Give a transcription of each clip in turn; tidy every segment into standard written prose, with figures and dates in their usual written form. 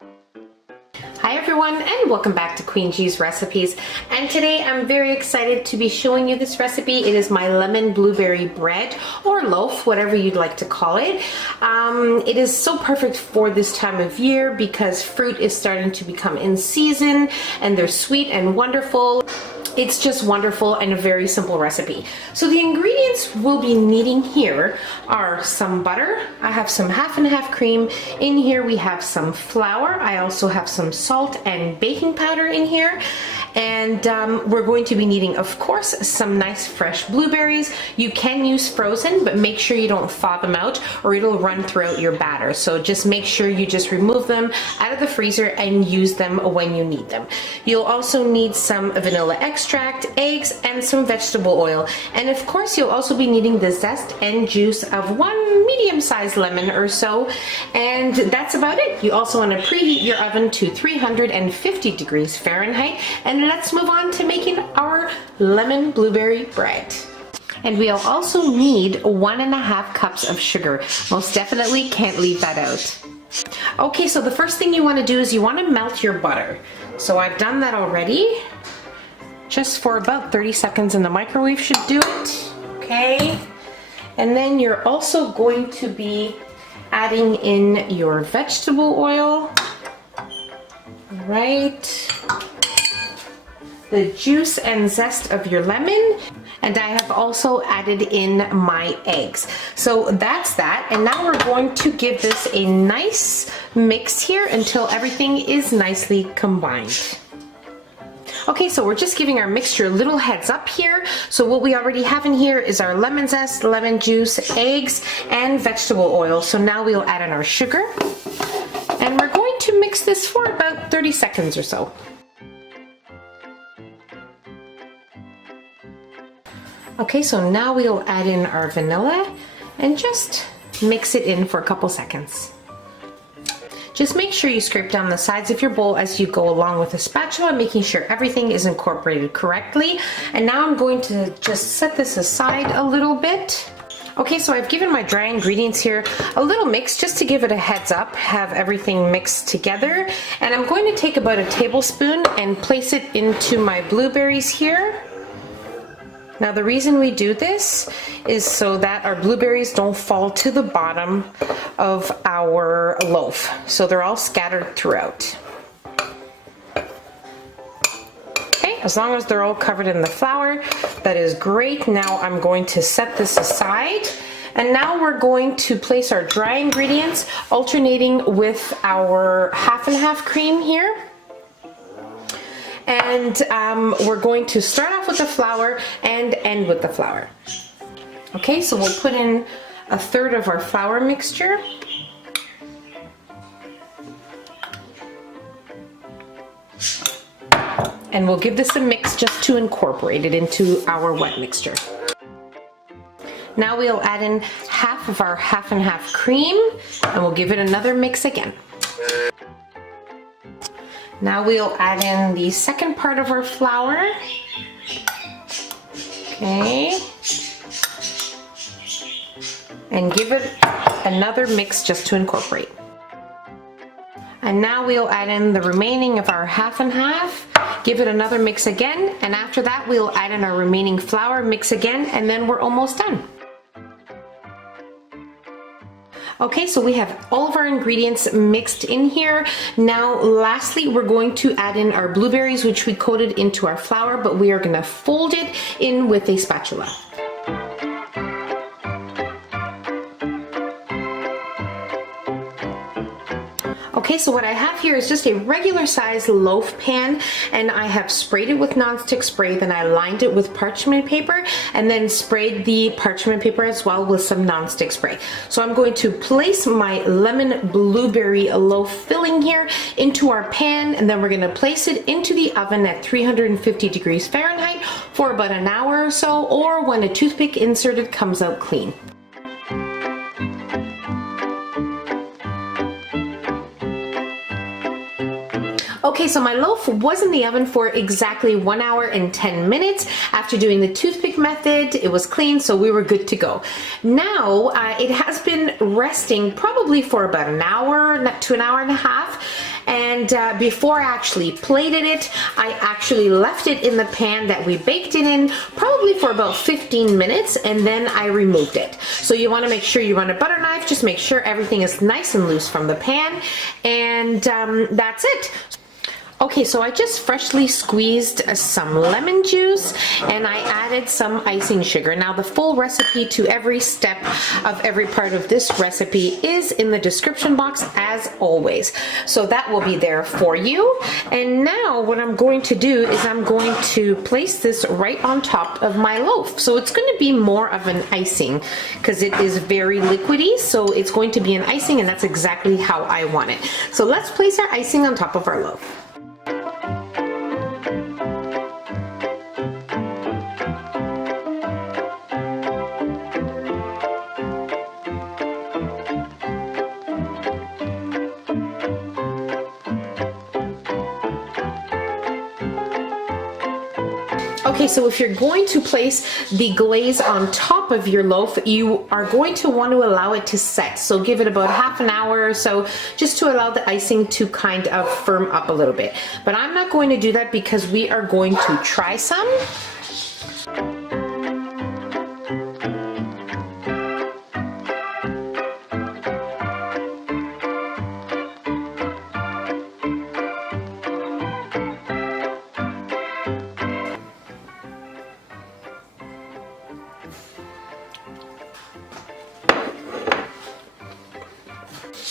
Hi everyone, and welcome back to Queen G's Recipes. And today I'm very excited to be showing you this recipe. It is my lemon blueberry bread or loaf, whatever you'd like to call it. It is so perfect for this time of year because fruit is starting to become in season and they're sweet and wonderful. It's just wonderful and a very simple recipe. So the ingredients we'll be needing here are some butter. I have some half and half cream. In here we have some flour. I also have some salt and baking powder in here. And we're going to be needing, of course, some nice fresh blueberries. You can use frozen, but make sure you don't thaw them out or it'll run throughout your batter. So just make sure you just remove them out of the freezer and use them when you need them. You'll also need some vanilla extract, eggs, and some vegetable oil. And of course, you'll also be needing the zest and juice of one medium-sized lemon or so. And that's about it. You also want to preheat your oven to 350 degrees Fahrenheit. And let's move on to making our lemon blueberry bread. And we'll also need 1.5 cups of sugar. Most definitely can't leave that out. Okay, so the first thing you want to do is you want to melt your butter. So I've done that already. Just for about 30 seconds in the microwave should do it. Okay. And then you're also going to be adding in your vegetable oil. Right. The juice and zest of your lemon, and I have also added in my eggs. So that's that, and now we're going to give this a nice mix here until everything is nicely combined. Okay, so we're just giving our mixture a little heads up here. So what we already have in here is our lemon zest, lemon juice, eggs, and vegetable oil. So now we'll add in our sugar, and we're going to mix this for about 30 seconds or so. Okay, so now we'll add in our vanilla and just mix it in for a couple seconds. Just make sure you scrape down the sides of your bowl as you go along with a spatula, making sure everything is incorporated correctly. And now I'm going to just set this aside a little bit. Okay, so I've given my dry ingredients here a little mix just to give it a heads up, have everything mixed together. And I'm going to take about a tablespoon and place it into my blueberries here. Now the reason we do this is so that our blueberries don't fall to the bottom of our loaf. So they're all scattered throughout. Okay, as long as they're all covered in the flour, that is great. Now I'm going to set this aside. And now we're going to place our dry ingredients alternating with our half and half cream here. And we're going to start off with the flour and end with the flour. Okay, so we'll put in 1/3 of our flour mixture. And we'll give this a mix just to incorporate it into our wet mixture. Now we'll add in half of our half and half cream, and we'll give it another mix again. Now we'll add in the second part of our flour. Okay. And give it another mix just to incorporate. And now we'll add in the remaining of our half and half. Give it another mix again. And after that, we'll add in our remaining flour, mix again, and then we're almost done. Okay, so we have all of our ingredients mixed in here. Now, lastly, we're going to add in our blueberries, which we coated into our flour, but we are gonna fold it in with a spatula. Okay, so what I have here is just a regular size loaf pan, and I have sprayed it with nonstick spray, then I lined it with parchment paper, and then sprayed the parchment paper as well with some nonstick spray. So I'm going to place my lemon blueberry loaf filling here into our pan, and then we're going to place it into the oven at 350 degrees Fahrenheit for about an hour or so, or when a toothpick inserted comes out clean. Okay, so my loaf was in the oven for exactly 1 hour and 10 minutes. After doing the toothpick method, it was clean, so we were good to go. Now, it has been resting probably for about an hour to an hour and a half. And before I actually plated it, I actually left it in the pan that we baked it in, probably for about 15 minutes, and then I removed it. So you want to make sure you run a butter knife, just make sure everything is nice and loose from the pan, and that's it. Okay, so I just freshly squeezed some lemon juice and I added some icing sugar. Now the full recipe to every step of every part of this recipe is in the description box as always. So that will be there for you. And now what I'm going to do is I'm going to place this right on top of my loaf. So it's going to be more of an icing because it is very liquidy. So it's going to be an icing, and that's exactly how I want it. So let's place our icing on top of our loaf. Okay, so if you're going to place the glaze on top of your loaf, you are going to want to allow it to set. So give it about half an hour or so, just to allow the icing to kind of firm up a little bit. But I'm not going to do that because we are going to try some.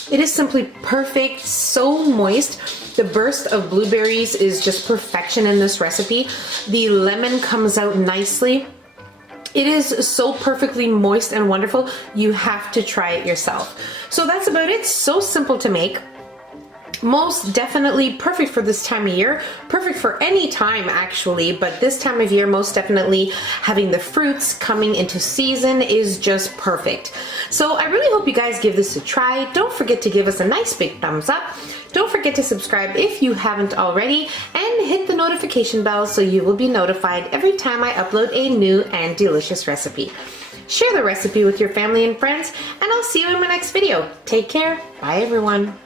It is simply perfect, so moist. The burst of blueberries is just perfection in this recipe. The lemon comes out nicely. It is so perfectly moist and wonderful. You have to try it yourself. So that's about it. So simple to make. Most definitely perfect for this time of year, perfect for any time actually, but this time of year most definitely having the fruits coming into season is just perfect. So I really hope you guys give this a try. Don't forget to give us a nice big thumbs up. Don't forget to subscribe if you haven't already, and hit the notification bell so you will be notified every time I upload a new and delicious recipe. Share the recipe with your family and friends, and I'll see you in my next video. Take care. Bye everyone.